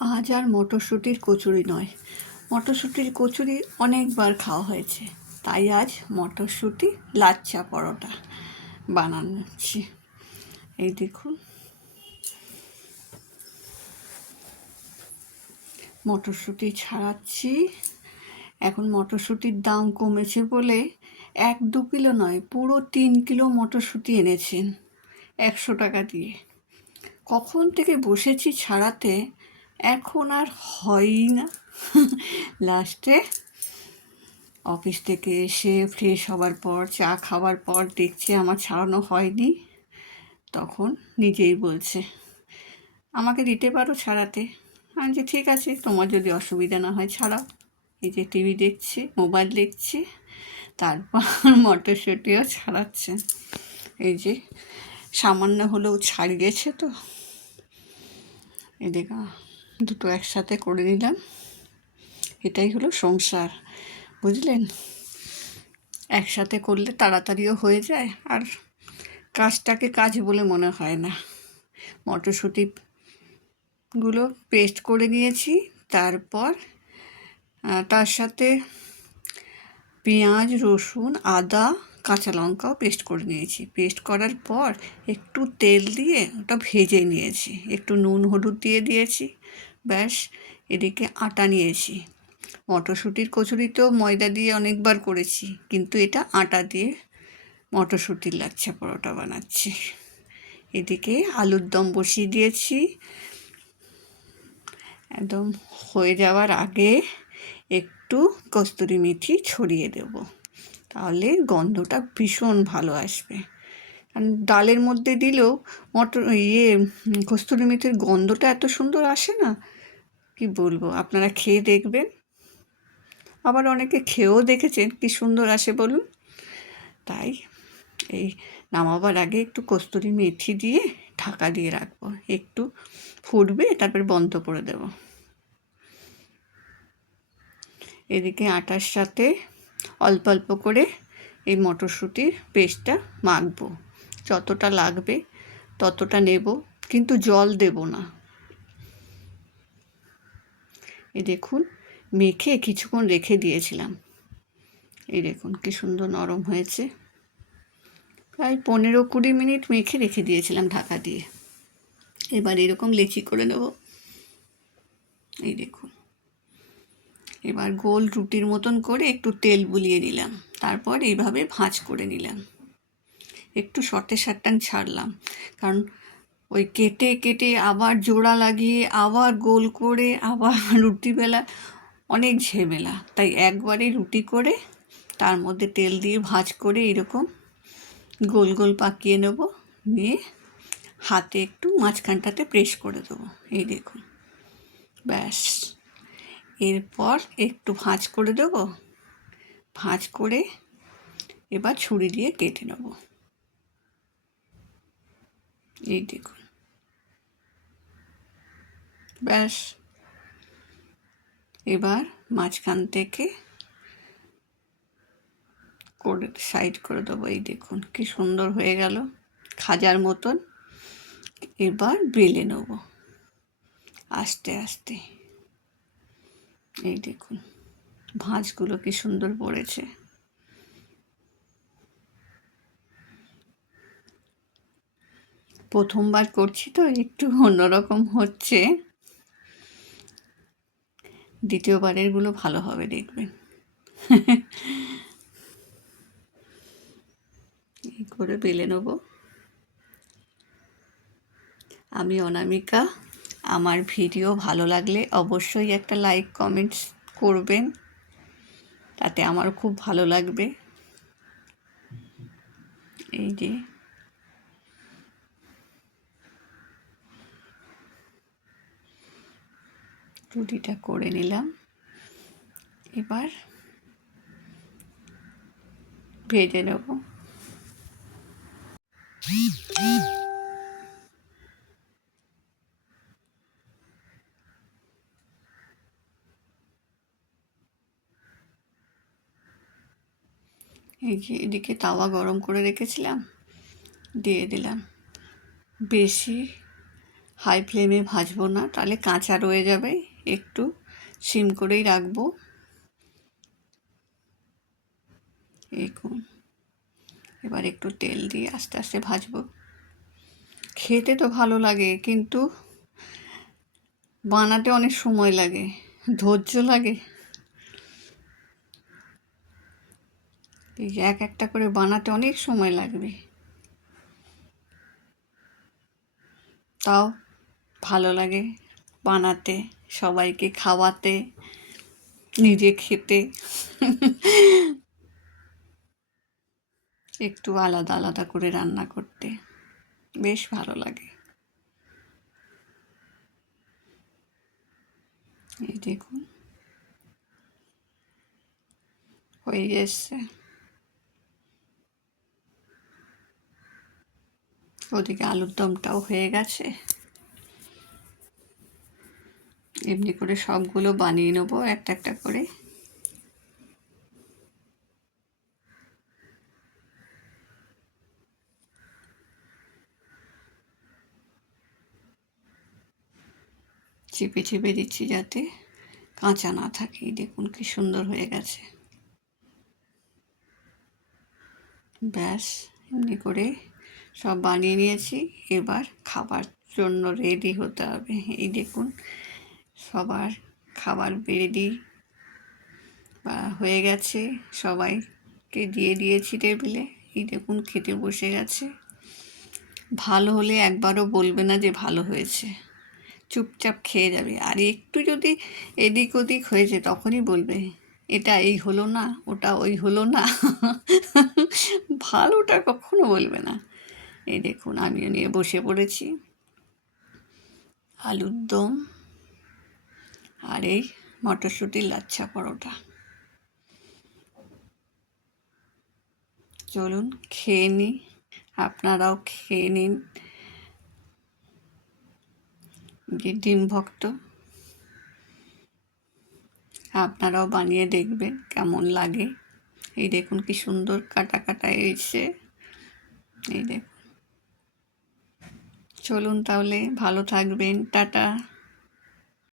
আজ আর মটরশুঁটির কচুরি নয়, মটরশুঁটির কচুরি অনেকবার খাওয়া হয়েছে, তাই আজ মটরশুঁটি লাচ্ছা পরোটা বানাচ্ছি। এই দেখুন, মটরশুঁটি ছাড়াচ্ছি। এখন মটরশুঁটির দাম কমেছে বলে 1-2 কিলো নয়, পুরো 3 কিলো মটরশুঁটি এনেছেন 100 টাকা দিয়ে। কখন থেকে বসেছি ছাড়াতে, এখন আর হয়ই না। লাস্টে অফিস থেকে এসে ফ্রেশ হবার পর, চা খাওয়ার পর দেখছি আমার ছাড়ানো হয়নি। তখন নিজেই বলছে, আমাকে দিতে পারো ছাড়াতে? আমি যে ঠিক আছে, তোমার যদি অসুবিধা না হয় ছাড়াও। এই যে টিভি দেখছে, মোবাইল দেখছে, তারপর মটরশুঁটিও ছাড়াচ্ছে। এই যে সামান্য হলেও ছাড়িয়েছে তো, এদিকে দুটো একসাথে করে নিলাম। এটাই হলো সংসার, বুঝলেন? একসাথে করলে তাড়াতাড়িও হয়ে যায়, আর কাজটাকে কাজ বলে মনে হয় না। মটরশুঁটিগুলো পেস্ট করে নিয়েছি, তারপর তার সাথে পেঁয়াজ, রসুন, আদা, কাঁচা লঙ্কাও পেস্ট করে নিয়েছি। পেস্ট করার পর একটু তেল দিয়ে ওটা ভেজে নিয়েছি, একটু নুন হলুদ দিয়ে দিয়েছি। ব্যাস, এদিকে আটা নিয়েছি। মটরশুঁটির কচুরি তো ময়দা দিয়ে অনেকবার করেছি, কিন্তু এটা আটা দিয়ে মটরশুঁটির লাচ্ছা পরোটা বানাচ্ছি। এদিকে আলুর দম বসিয়ে দিয়েছি। একদম হয়ে যাওয়ার আগে একটু কস্তুরি মেথি ছড়িয়ে দেব, তাহলে গন্ধটা ভীষণ ভালো আসবে। কারণ ডালের মধ্যে দিলেও কস্তুরি মেথির গন্ধটা এত সুন্দর আসে না, কি বলবো। আপনারা খেয়ে দেখবেন, আবার অনেকে খেয়েও দেখেছেন কি সুন্দর আসে বলুন। তাই এই নামাবার আগে একটু কস্তুরি মেথি দিয়ে ঢাকা দিয়ে রাখবো, একটু ফুটবে, তারপর বন্ধ করে দেব। এদিকে আটার সাথে অল্প অল্প করে এই মটরশুঁটির পেস্টটা মাখবো। যতটা লাগবে ততটা নেব, কিন্তু জল দেব না। এই দেখুন, মেখে কিছুক্ষণ রেখে দিয়েছিলাম। এই দেখুন কি সুন্দর নরম হয়েছে। প্রায় 15-20 মিনিট মেখে রেখে দিয়েছিলাম ঢাকা দিয়ে। এবার এরকম লেচি করে নেব। এই দেখুন, এবার গোল রুটির মতন করে একটু তেল বুলিয়ে নিলাম, তারপর এইভাবে ভাঁজ করে নিলাম। একটু সাট্টান ছাড়লাম, কারণ ওই কেটে কেটে আবার জোড়া লাগিয়ে আবার গোল করে আবার রুটি বেলা অনেক ঝামেলা। তাই একবারে রুটি করে তার মধ্যে তেল দিয়ে ভাঁজ করে এরকম গোল গোল পাকিয়ে নেব, নিয়ে হাতে একটু মাঝখানটাতে প্রেস করে দেবো। এই দেখুন, ব্যাস। এরপর একটু ভাঁজ করে দেব, ভাঁজ করে এবার ছুরি দিয়ে কেটে নেব। এই দেখুন, ব্যাস। এবার মাঝখান থেকে করে সাইড করে দেবো। এই দেখুন কি সুন্দর হয়ে গেল, খাজার মতন। এবার বেলে নেব আস্তে আস্তে। এই দেখুন ভাঁজগুলো কি সুন্দর পড়েছে। প্রথমবার করছি তো একটু অন্যরকম হচ্ছে, দ্বিতীয়বারেরগুলো ভালো হবে দেখবেন। এই করে বেলে নেব। আমি অনামিকা। আমার ভিডিও ভালো লাগলে অবশ্যই একটা লাইক কমেন্টস করবেন, তাতে আমার খুব ভালো লাগবে। এই যে রুটিটা করে নিলাম, এবার ভেজে নেব। এই যে এদিকে তাওয়া গরম করে রেখেছিলাম, দিয়ে দিলাম। বেশি হাই ফ্লেমে ভাজবো না, তাহলে কাঁচা রয়ে যাবে। একটু সিম করেই রাখবো। দেখুন, এবার একটু তেল দিয়ে আস্তে আস্তে ভাজবো। খেতে তো ভালো লাগে, কিন্তু বানাতে অনেক সময় লাগে, ধৈর্য লাগে। এই যে এক একটা করে বানাতে অনেক সময় লাগবে, তাও ভালো লাগে বানাতে, সবাইকে খাওয়াতে, নিজে খেতে। একটু আলাদা আলাদা করে রান্না করতে বেশ ভালো লাগে। এই দেখুন হয়ে এসছে। ওদিকে আলুর দমটাও হয়ে গেছে। এমনি করে সবগুলো বানিয়ে নেবো একটা একটা করে। চেপে চেপে দিচ্ছি যাতে কাঁচা না থাকে। দেখুন কি সুন্দর হয়ে গেছে। ব্যাস, এমনি করে সব বানিয়ে নিয়েছি। এবার খাবার জন্য রেডি হতে হবে। এই দেখুন সবার খাবার রেডি হয়ে গেছে, সবাইকে দিয়ে দিয়েছি টেবিলে। এই দেখুন খেতে বসে গেছে। ভালো হলে একবারও বলবে না যে ভালো হয়েছে, চুপচাপ খেয়ে যাবে। আর একটু যদি এদিক ওদিক হয়েছে তখনই বলবে এটা এই হলো না, ওটা ওই হলো না। ভালোটা কখনো বলবে না। এই দেখুন আমিও নিয়ে বসে পড়েছি আলুর দম আর এই মটরশুঁটির লাচ্ছা পরোটা। চলুন খেয়ে নিই, আপনারাও খেয়ে নিন। যে ডিম ভক্ত, আপনারাও বানিয়ে দেখবেন কেমন লাগে। এই দেখুন কি সুন্দর কাটা কাটা এসে। এই দেখুন, চলুন তাহলে ভালো থাকবেন, টাটা।